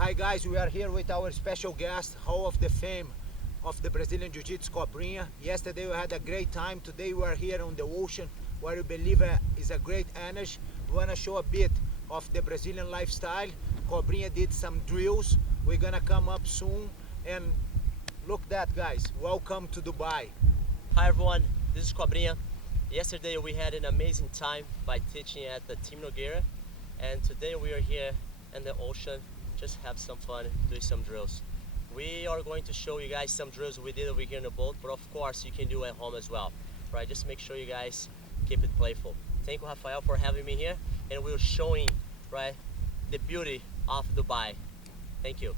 Hi guys, we are here with our special guest, Hall of the Fame of the Brazilian Jiu-Jitsu, Cobrinha. Yesterday we had a great time. Today we are here on the ocean where we believe is a great energy. We want to show a bit of the Brazilian lifestyle. Cobrinha did some drills. We're gonna come up soon and look that guys. Welcome to Dubai. Hi everyone, this is Cobrinha. Yesterday we had an amazing time by teaching at the Team Nogueira, and today we are here in the ocean, just have some fun, doing some drills. We are going to show you guys some drills we did over here in the boat, but of course you can do at home as well, right? Just make sure you guys keep it playful. Thank you, Rafael, for having me here, and we're showing, right, the beauty of Dubai. Thank you.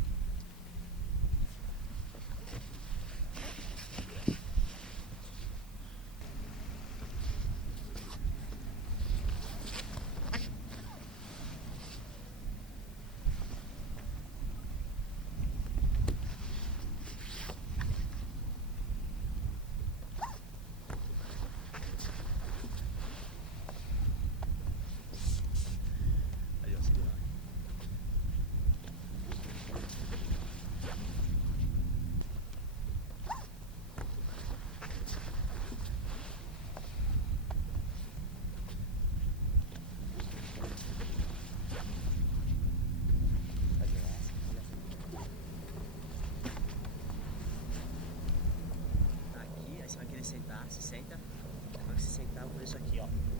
Aqui, aí você vai querer sentar, se senta. Depois que se sentar, eu vou isso aqui, ó.